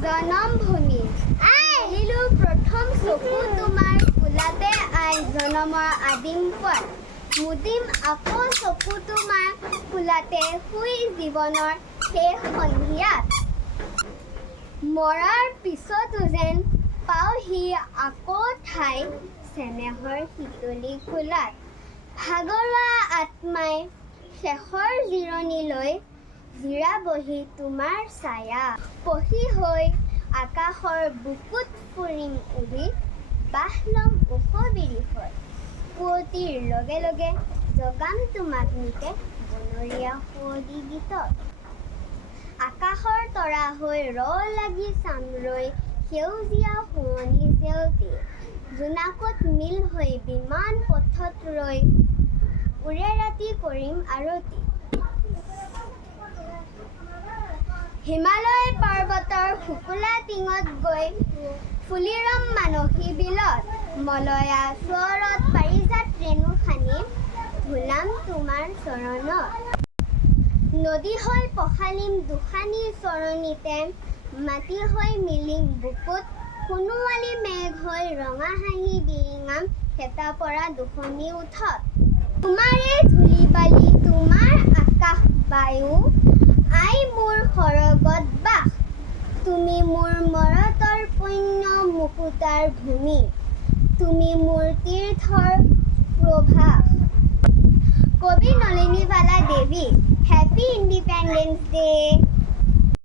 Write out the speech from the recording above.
জনমভূমি আহিলো প্ৰথম চকু তোমাৰ কোলাতে আই জনমৰ আদিম পথ মুদিম আকৌ চকু তোমাৰ কোলাতে শুই জীৱনৰ শেষ সন্ধিয়াত মৰাৰ পিছতো যেন পাওঁহি আকৌ ঠাই চেনেহৰ শীতলী কোলাত ভাগৰুৱা আত্মাই শেষৰ জিৰণিলৈ জিৰাবহি তোমাৰ ছায়া পহি হৈ আকাশৰ বুকুত ফুৰিম উৰি বাহ ল'ম ওখ বিৰি হৈ পুৱতিৰ লগে লগে জগাম তোমাক নিতে বনৰীয়া সুৱদী গীতত আকাশৰ তৰা হৈ লাগি চাম ৰৈ সেউজীয়া শুৱনি জেউতি জোনাকত মিল হৈ বিমান পথত ৰৈ উৰে ৰাতি কৰিম আৰতি হিমালয় পৰ্বতৰ শুকুলা টিঙত গৈ ফুলি ৰম মানসী বিলত মলয়া স্বৰত পাৰিজাত ৰেণু খানি ধুলাম তোমাৰ চৰণত নদী হৈ পখালিম দুখানি চৰণিতে মাটি হৈ মিলিম বুকুত সোণোৱালী মেঘ হৈ ৰঙা হাঁহি বিৰিঙাম হেতা পৰা দুখনি উঠত তোমাৰে ধূলি বালি তোমাৰ আকাশ বায়ু আই মোৰ সৰগত বাস তুমি মোৰ মৰতৰ পুণ্য মুকুতাৰ ভূমি তুমি মোৰ তীৰ্থৰ প্ৰভাস কবি Nalinibala Devi happy independence day